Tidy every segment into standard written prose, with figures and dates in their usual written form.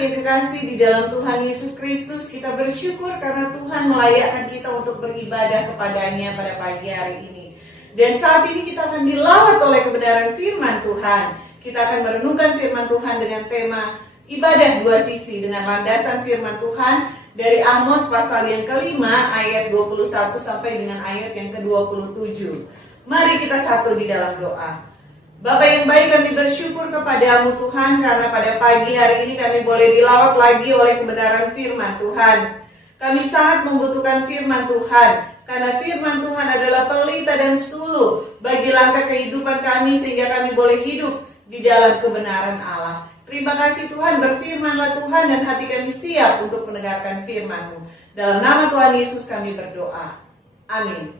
yang kekasih di dalam Tuhan Yesus Kristus, kita bersyukur karena Tuhan melayakkan kita untuk beribadah kepadanya pada pagi hari ini. Dan saat ini kita akan dilawat oleh kebenaran firman Tuhan. Kita akan merenungkan firman Tuhan dengan tema ibadah dua sisi dengan landasan firman Tuhan dari Amos pasal yang kelima ayat 21 sampai dengan ayat yang ke-27. Mari kita satu di dalam doa. Bapa yang baik, kami bersyukur kepadamu Tuhan, karena pada pagi hari ini kami boleh dilawat lagi oleh kebenaran firman Tuhan. Kami sangat membutuhkan firman Tuhan, karena firman Tuhan adalah pelita dan suluh bagi langkah kehidupan kami, sehingga kami boleh hidup di dalam kebenaran Allah. Terima kasih Tuhan, berfirmanlah Tuhan dan hati kami siap untuk mendengarkan firman-Mu. Dalam nama Tuhan Yesus kami berdoa. Amin.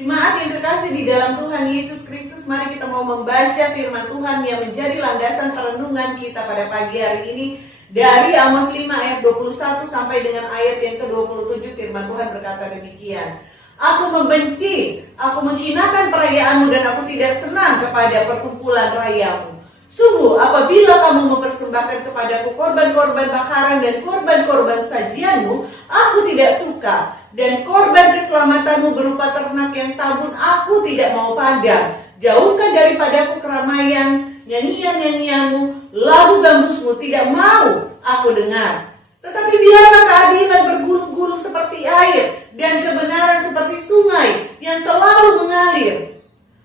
Jemaat yang terkasih di dalam Tuhan Yesus Kristus, mari kita mau membaca firman Tuhan yang menjadi landasan perenungan kita pada pagi hari ini. Dari Amos 5 ayat 21 sampai dengan ayat yang ke-27, firman Tuhan berkata demikian. Aku membenci, aku menghinakan perayaanmu dan aku tidak senang kepada perkumpulan rayamu. Sungguh apabila kamu mempersembahkan kepadaku korban-korban bakaran dan korban-korban sajianmu, aku tidak suka. Dan korban keselamatanmu berupa ternak yang tabun aku tidak mau pandang. Jauhkan daripadaku keramaian, nyanyian-nyanyianmu, lagu gambusmu tidak mau aku dengar. Tetapi biarlah keadilan bergulung-gulung seperti air dan kebenaran seperti sungai yang selalu mengalir.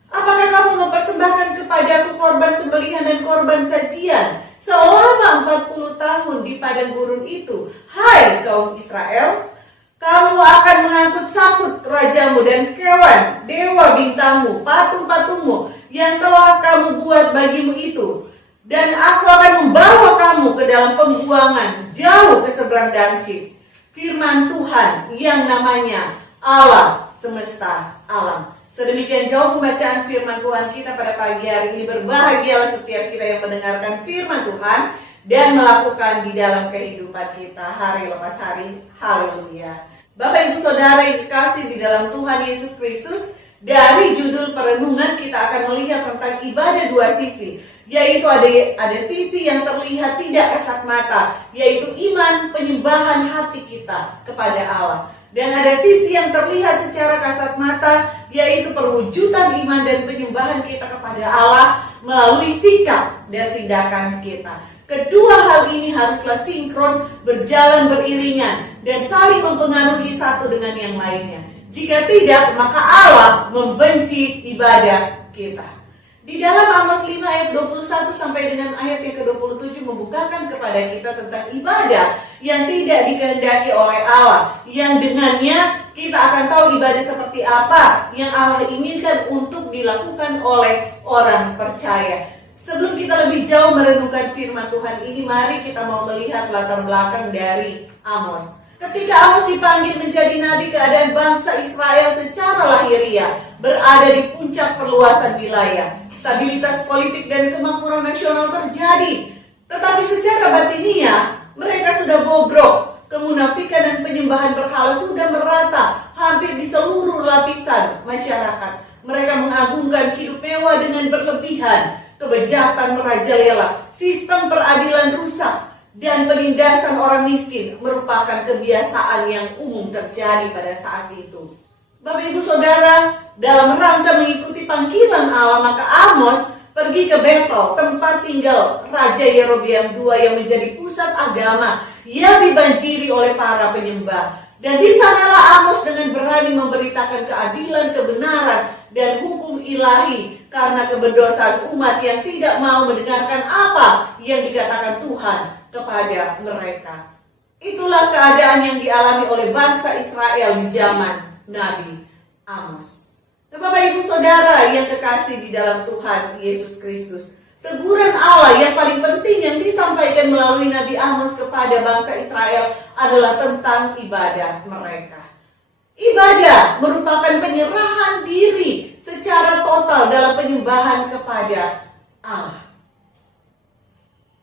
Apakah kamu mempersembahkan kepadaku korban sembelihan dan korban sajian selama 40 tahun di padang gurun itu? Hai kaum Israel, kamu akan mengangkut sakut rajamu dan kewan, dewa bintangmu, patung-patungmu yang telah kamu buat bagimu itu. Dan aku akan membawa kamu ke dalam pembuangan, jauh ke seberang Damsyik. Firman Tuhan yang namanya Allah semesta alam. Sedemikian jauh pembacaan firman Tuhan kita pada pagi hari ini. Berbahagialah setiap kita yang mendengarkan firman Tuhan dan melakukan di dalam kehidupan kita hari lepas hari. Haleluya. Bapak Ibu Saudara yang dikasih di dalam Tuhan Yesus Kristus, dari judul perenungan kita akan melihat tentang ibadah dua sisi, yaitu ada sisi yang terlihat tidak kasat mata, yaitu iman penyembahan hati kita kepada Allah. Dan ada sisi yang terlihat secara kasat mata, yaitu perwujudan iman dan penyembahan kita kepada Allah melalui sikap dan tindakan kita. Kedua hal ini haruslah sinkron, berjalan beriringan, dan saling mempengaruhi satu dengan yang lainnya. Jika tidak, maka Allah membenci ibadah kita. Di dalam Amos 5 ayat 21 sampai dengan ayat yang ke-27 membukakan kepada kita tentang ibadah yang tidak dikehendaki oleh Allah, yang dengannya kita akan tahu ibadah seperti apa yang Allah inginkan untuk dilakukan oleh orang percaya. Sebelum kita lebih jauh merenungkan firman Tuhan ini, mari kita mau melihat latar belakang dari Amos. Ketika Amos dipanggil menjadi nabi, keadaan bangsa Israel secara lahiriah berada di puncak perluasan wilayah. Stabilitas politik dan kemakmuran nasional terjadi. Tetapi secara batiniah, mereka sudah bobrok. Kemunafikan dan penyembahan berhala sudah merata hampir di seluruh lapisan masyarakat. Mereka mengagungkan hidup mewah dengan berlebihan. Kebejatan merajalela, sistem peradilan rusak, dan penindasan orang miskin merupakan kebiasaan yang umum terjadi pada saat itu. Bapak Ibu Saudara, dalam rangka mengikuti panggilan Allah, maka Amos pergi ke Betel, tempat tinggal Raja Yerobeam II yang menjadi pusat agama yang dibanjiri oleh para penyembah. Dan di sanalah Amos dengan berani memberitakan keadilan, kebenaran, dan hukum ilahi karena keberdosaan umat yang tidak mau mendengarkan apa yang dikatakan Tuhan kepada mereka. Itulah keadaan yang dialami oleh bangsa Israel di zaman Nabi Amos. Nah, Bapak Ibu Saudara yang kekasih di dalam Tuhan Yesus Kristus, teguran Allah yang paling penting yang disampaikan melalui Nabi Amos kepada bangsa Israel adalah tentang ibadah mereka. Ibadah merupakan penyerahan diri secara total dalam penyembahan kepada Allah.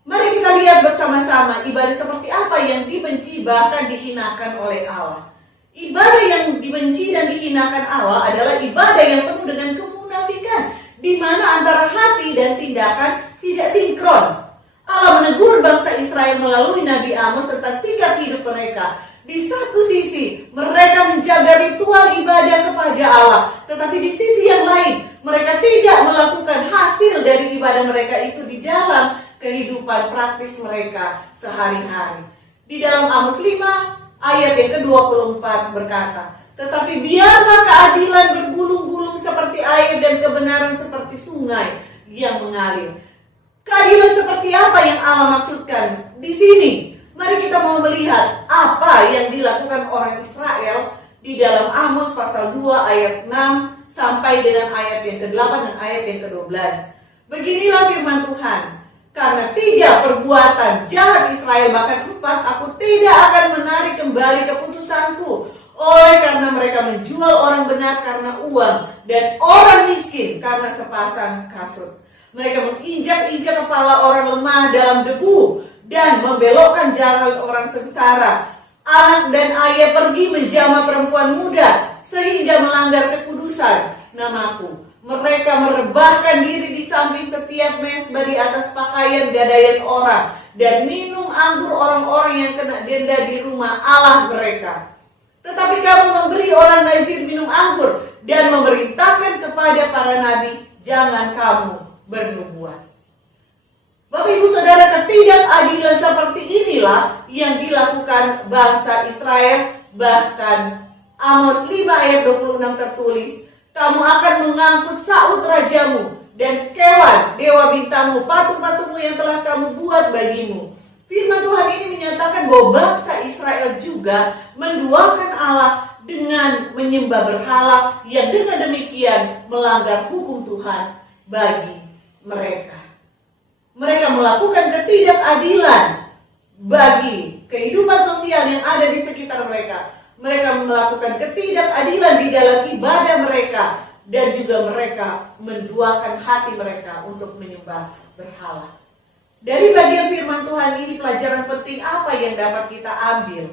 Mari kita lihat bersama-sama ibadah seperti apa yang dibenci bahkan dihinakan oleh Allah. Ibadah yang dibenci dan dihinakan Allah adalah ibadah yang penuh dengan kemunafikan, di mana antara hati dan tindakan tidak sinkron. Allah menegur bangsa Israel melalui Nabi Amos tentang sikap hidup mereka. Di satu sisi, mereka menjaga ritual ibadah kepada Allah. Tetapi di sisi yang lain, mereka tidak melakukan hasil dari ibadah mereka itu di dalam kehidupan praktis mereka sehari-hari. Di dalam Amos 5, ayat yang ke-24 berkata, tetapi biarlah keadilan bergulung-gulung seperti air dan kebenaran seperti sungai yang mengalir. Keadilan seperti apa yang Allah maksudkan di sini? Mari kita mau melihat apa yang dilakukan orang Israel di dalam Amos pasal 2 ayat 6 sampai dengan ayat yang ke-8 dan ayat yang ke-12. Beginilah firman Tuhan. Karena 3 perbuatan jahat Israel bahkan 4, aku tidak akan menarik kembali keputusanku. Oleh karena mereka menjual orang benar karena uang dan orang miskin karena sepasang kasut. Mereka menginjak-injak kepala orang lemah dalam debu dan membelokkan jalan orang sengsara. Anak dan ayah pergi menjamah perempuan muda sehingga melanggar kekudusan namaku. Mereka merebahkan diri di samping setiap mezbah di atas pakaian gadaian orang dan minum anggur orang-orang yang kena denda di rumah Allah mereka. Tetapi kamu memberi orang nazir minum anggur dan memerintahkan kepada para nabi, jangan kamu bernubuat. Bapak Ibu Saudara, ketidakadilan seperti inilah yang dilakukan bangsa Israel. Bahkan Amos 5 ayat 26 tertulis, kamu akan mengangkut Saut rajamu dan Kewan dewa bintangmu, patung-patungmu yang telah kamu buat bagimu. Firman Tuhan ini menyatakan bahwa bangsa Israel juga menduakan Allah dengan menyembah berhala yang dengan demikian melanggar hukum Tuhan bagi mereka. Mereka melakukan ketidakadilan bagi kehidupan sosial yang ada di sekitar mereka. Mereka melakukan ketidakadilan di dalam ibadah mereka. Dan juga mereka menduakan hati mereka untuk menyembah berhala. Dari bagian firman Tuhan ini pelajaran penting apa yang dapat kita ambil?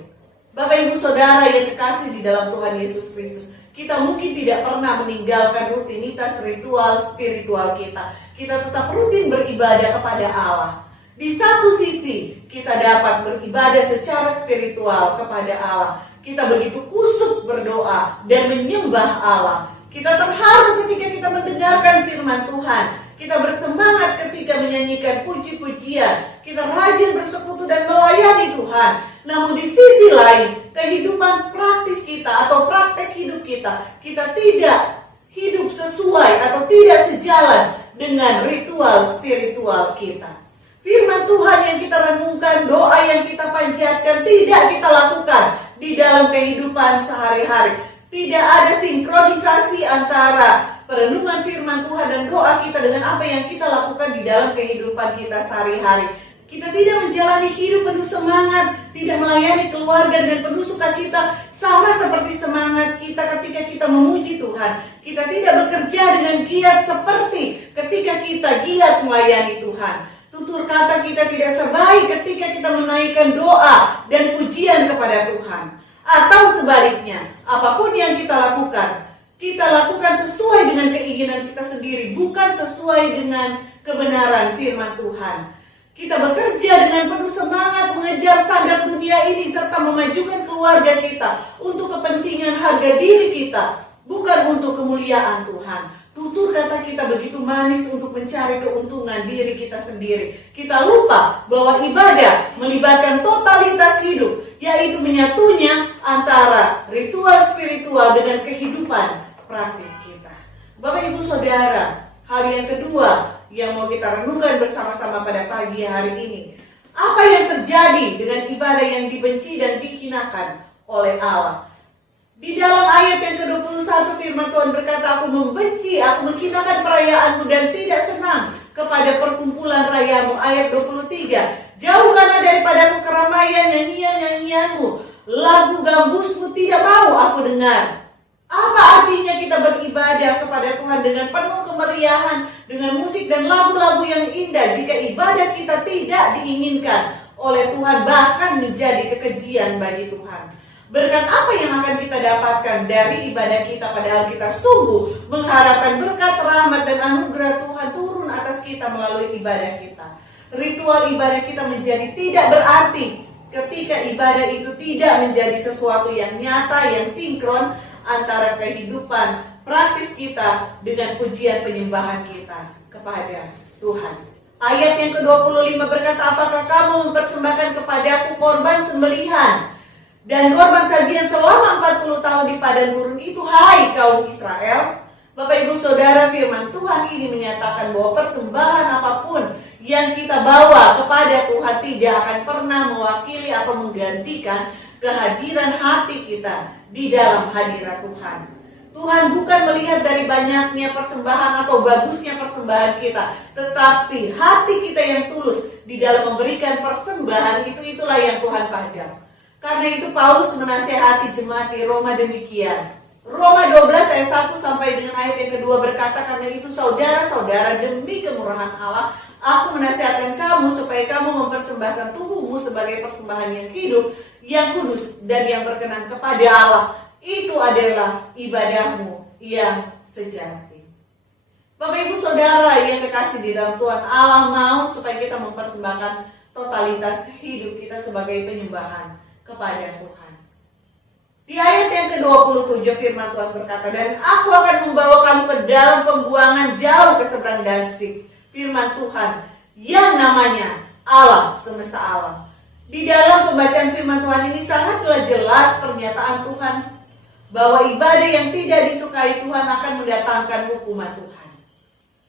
Bapak Ibu Saudara yang kekasih di dalam Tuhan Yesus Kristus, kita mungkin tidak pernah meninggalkan rutinitas ritual spiritual kita. Kita tetap rutin beribadah kepada Allah. Di satu sisi, kita dapat beribadah secara spiritual kepada Allah. Kita begitu kusuk berdoa dan menyembah Allah. Kita terharu ketika kita mendengarkan firman Tuhan. Kita bersemangat ketika menyanyikan puji-pujian. Kita rajin bersekutu dan melayani Tuhan. Namun di sisi lain, kehidupan praktis kita atau praktek hidup kita, kita tidak hidup sesuai atau tidak sejalan dengan ritual spiritual kita. Firman Tuhan yang kita renungkan, doa yang kita panjatkan tidak kita lakukan di dalam kehidupan sehari-hari. Tidak ada sinkronisasi antara perenungan firman Tuhan dan doa kita dengan apa yang kita lakukan di dalam kehidupan kita sehari-hari. Kita tidak menjalani hidup penuh semangat, tidak melayani keluarga dengan penuh sukacita, sama seperti semangat kita ketika kita memuji Tuhan. Kita tidak bekerja dengan giat seperti ketika kita giat melayani Tuhan. Tutur kata kita tidak sebaik ketika kita menaikkan doa dan pujian kepada Tuhan. Atau sebaliknya, apapun yang kita lakukan sesuai dengan keinginan kita sendiri, bukan sesuai dengan kebenaran firman Tuhan. Kita bekerja dengan penuh semangat mengejar standar dunia ini serta memajukan keluarga kita untuk kepentingan harga diri kita, bukan untuk kemuliaan Tuhan. Tutur kata kita begitu manis untuk mencari keuntungan diri kita sendiri. Kita lupa bahwa ibadah melibatkan totalitas hidup, yaitu menyatunya antara ritual spiritual dengan kehidupan praktis kita. Bapak Ibu Saudara, hal yang kedua yang mau kita renungkan bersama-sama pada pagi hari ini. Apa yang terjadi dengan ibadah yang dibenci dan dihinakan oleh Allah? Di dalam ayat yang ke-21 firman Tuhan berkata, aku membenci, aku menghinakan perayaanmu dan tidak senang kepada perkumpulan rayamu. Ayat 23, jauhkanlah daripadaku keramaian nyanyian-nyanyianmu, lagu gambusmu tidak mau aku dengar. Apa artinya kita beribadah kepada Tuhan dengan penuh kemeriahan, dengan musik dan lagu-lagu yang indah, jika ibadah kita tidak diinginkan oleh Tuhan, bahkan menjadi kekejian bagi Tuhan? Berkat apa yang akan kita dapatkan dari ibadah kita padahal kita sungguh mengharapkan berkat rahmat dan anugerah Tuhan turun atas kita melalui ibadah kita? Ritual ibadah kita menjadi tidak berarti ketika ibadah itu tidak menjadi sesuatu yang nyata, yang sinkron antara kehidupan praktis kita dengan pujian penyembahan kita kepada Tuhan. Ayat yang ke-25 berkata, apakah kamu mempersembahkan kepadaku korban sembelihan dan korban sajian selama 40 tahun di padang gurun itu, hai kaum Israel? Bapak Ibu Saudara, firman Tuhan ini menyatakan bahwa persembahan apapun yang kita bawa kepada Tuhan tidak akan pernah mewakili atau menggantikan kehadiran hati kita di dalam hadirat Tuhan. Tuhan bukan melihat dari banyaknya persembahan atau bagusnya persembahan kita, tetapi hati kita yang tulus di dalam memberikan persembahan itulah yang Tuhan pandang. Karena itu Paulus menasihati jemaat di Roma demikian. Roma 12 ayat 1 sampai dengan ayat yang kedua berkata, karena itu saudara-saudara, demi kemurahan Allah, aku menasihatkan kamu supaya kamu mempersembahkan tubuhmu sebagai persembahan yang hidup, yang kudus dan yang berkenan kepada Allah. Itu adalah ibadahmu yang sejati. Bapak Ibu Saudara yang kekasih di dalam Tuhan, Allah mau supaya kita mempersembahkan totalitas hidup kita sebagai penyembahan kepada Tuhan. Di ayat yang ke-27 firman Tuhan berkata, dan aku akan membawa kamu ke dalam pembuangan jauh ke seberang Dansik. Firman Tuhan yang namanya Allah semesta alam. Di dalam pembacaan firman Tuhan ini sangatlah jelas pernyataan Tuhan bahwa ibadah yang tidak disukai Tuhan akan mendatangkan hukuman Tuhan.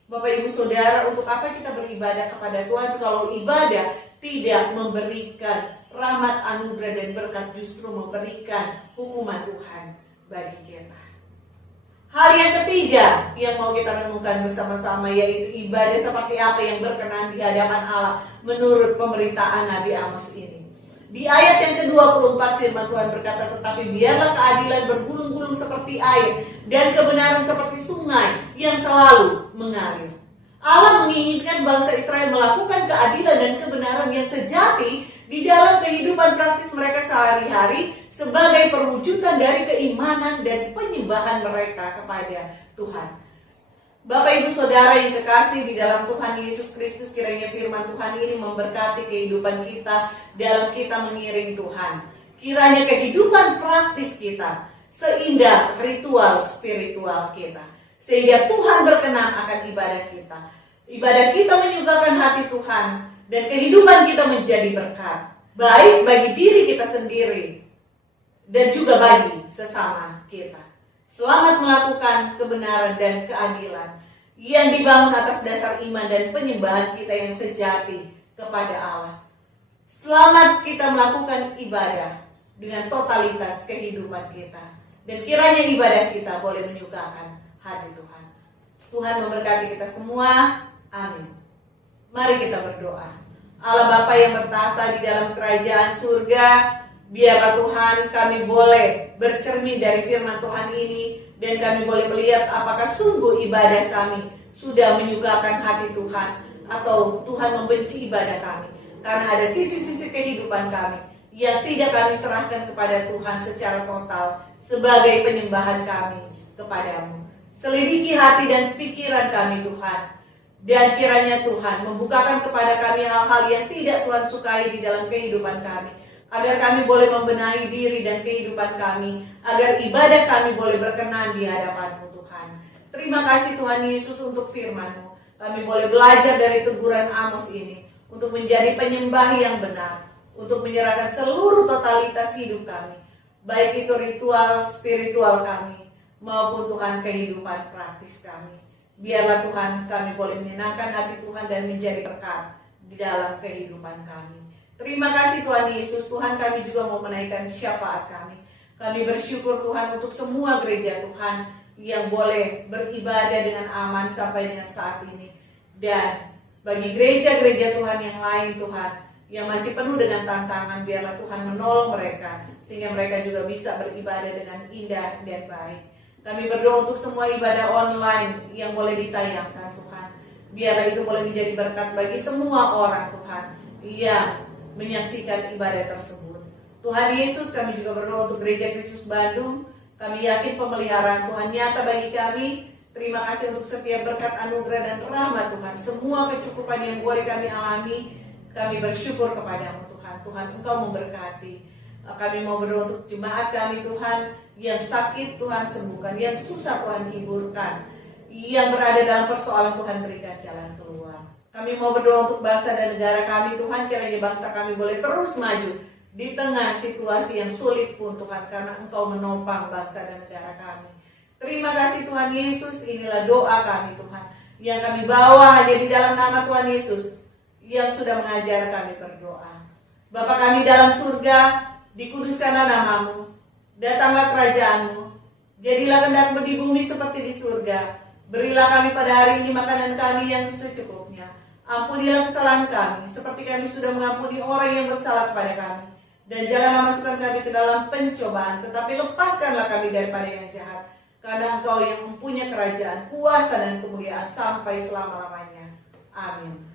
Bapak Ibu Saudara, untuk apa kita beribadah kepada Tuhan kalau ibadah tidak memberikan rahmat, anugerah dan berkat, justru memberikan hukuman Tuhan bagi kita. Hal yang ketiga yang mau kita renungkan bersama-sama yaitu ibadah seperti apa yang berkenan di hadapan Allah menurut pemberitaan Nabi Amos ini. Di ayat yang ke-24 firman Tuhan berkata, tetapi biarlah keadilan bergulung-gulung seperti air dan kebenaran seperti sungai yang selalu mengalir. Allah menginginkan bangsa Israel melakukan keadilan dan kebenaran yang sejati di dalam kehidupan praktis mereka sehari-hari sebagai perwujudan dari keimanan dan penyembahan mereka kepada Tuhan. Bapak Ibu Saudara yang kekasih di dalam Tuhan Yesus Kristus, kiranya firman Tuhan ini memberkati kehidupan kita dalam kita mengiring Tuhan. Kiranya kehidupan praktis kita seindah ritual spiritual kita, sehingga Tuhan berkenan akan ibadah kita. Ibadah kita menyukakan hati Tuhan dan kehidupan kita menjadi berkat, baik bagi diri kita sendiri dan juga bagi sesama kita. Selamat melakukan kebenaran dan keadilan yang dibangun atas dasar iman dan penyembahan kita yang sejati kepada Allah. Selamat kita melakukan ibadah dengan totalitas kehidupan kita, dan kiranya ibadah kita boleh menyukakan hati Tuhan. Tuhan memberkati kita semua. Amin. Mari kita berdoa. Allah Bapa yang bertahta di dalam kerajaan surga, biarlah Tuhan kami boleh bercermin dari firman Tuhan ini, dan kami boleh melihat apakah sungguh ibadah kami sudah menyukakan hati Tuhan, atau Tuhan membenci ibadah kami. Karena ada sisi-sisi kehidupan kami yang tidak kami serahkan kepada Tuhan secara total sebagai penyembahan kami kepadamu. Selidiki hati dan pikiran kami Tuhan, dan kiranya Tuhan membukakan kepada kami hal-hal yang tidak Tuhan sukai di dalam kehidupan kami, agar kami boleh membenahi diri dan kehidupan kami, agar ibadah kami boleh berkenan di hadapan-Mu Tuhan. Terima kasih Tuhan Yesus untuk firman-Mu. Kami boleh belajar dari teguran Amos ini untuk menjadi penyembah yang benar, untuk menyerahkan seluruh totalitas hidup kami, baik itu ritual spiritual kami maupun Tuhan kehidupan praktis kami. Biarlah Tuhan kami boleh menyenangkan hati Tuhan dan menjadi berkat di dalam kehidupan kami. Terima kasih Tuhan Yesus. Tuhan, kami juga mau menaikkan syafaat kami. Kami bersyukur Tuhan untuk semua gereja Tuhan yang boleh beribadah dengan aman sampai dengan saat ini. Dan bagi gereja-gereja Tuhan yang lain Tuhan, yang masih penuh dengan tantangan, biarlah Tuhan menolong mereka, sehingga mereka juga bisa beribadah dengan indah dan baik. Kami berdoa untuk semua ibadah online yang boleh ditayangkan Tuhan. Biarlah itu boleh menjadi berkat bagi semua orang Tuhan yang menyaksikan ibadah tersebut. Tuhan Yesus, kami juga berdoa untuk Gereja Kristus Bandung. Kami yakin pemeliharaan Tuhan nyata bagi kami. Terima kasih untuk setiap berkat anugerah dan rahmat Tuhan. Semua kecukupan yang boleh kami alami, kami bersyukur kepadamu Tuhan. Tuhan, Engkau memberkati. Kami mau berdoa untuk jemaat kami Tuhan, yang sakit Tuhan sembuhkan, yang susah Tuhan hiburkan, yang berada dalam persoalan Tuhan berikan jalan keluar. Kami mau berdoa untuk bangsa dan negara kami Tuhan, kiranya bangsa kami boleh terus maju di tengah situasi yang sulit pun Tuhan, karena Engkau menopang bangsa dan negara kami. Terima kasih Tuhan Yesus, inilah doa kami Tuhan, yang kami bawa hanya di dalam nama Tuhan Yesus, yang sudah mengajar kami berdoa. Bapa kami dalam surga, dikuduskanlah namamu, datanglah kerajaanmu, jadilah kehendakmu di bumi seperti di surga. Berilah kami pada hari ini makanan kami yang secukupnya. Ampunilah kesalahan kami, seperti kami sudah mengampuni orang yang bersalah kepada kami. Dan janganlah masukkan kami ke dalam pencobaan, tetapi lepaskanlah kami daripada yang jahat. Karena Engkau yang mempunyai kerajaan, kuasa dan kemuliaan sampai selama-lamanya. Amin.